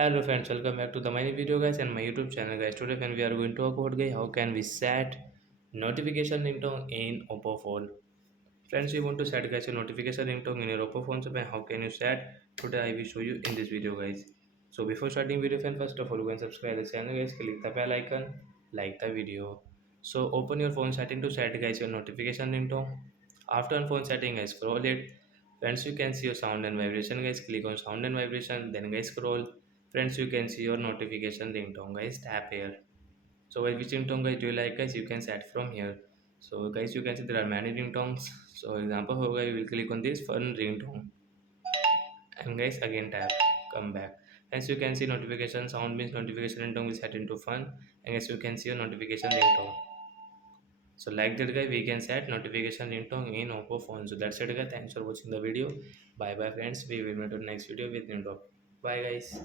Hello friends, welcome back to the my video guys and my YouTube channel guys. Today when we are going to talk about guys how can we set notification ringtone in Oppo phone. Friends, you want to set guys a notification ringtone in your Oppo phone, so how can you set? Today I will show you in this video guys. So before starting video friends, first of all go and subscribe the channel guys, click the bell icon, like the video. So open your phone setting to set guys your notification ringtone. After on phone setting guys, scroll it. Friends, you can see your sound and vibration guys, click on sound and vibration, then guys scroll. Friends, you can see your notification ringtone guys, tap here. So guys, which ringtone guys do you like guys, you can set from here. So guys, you can see there are many ringtones. So example how guys, you will click on this fun ringtone and guys again tap, come back. As you can see notification sound means notification ringtone will set into fun, and as you can see your notification ringtone. So like that guy, we can set notification ringtone in Oppo phone. So that's it guys, thanks for watching the video. Bye bye friends, we will meet on next video with new topic. Bye guys.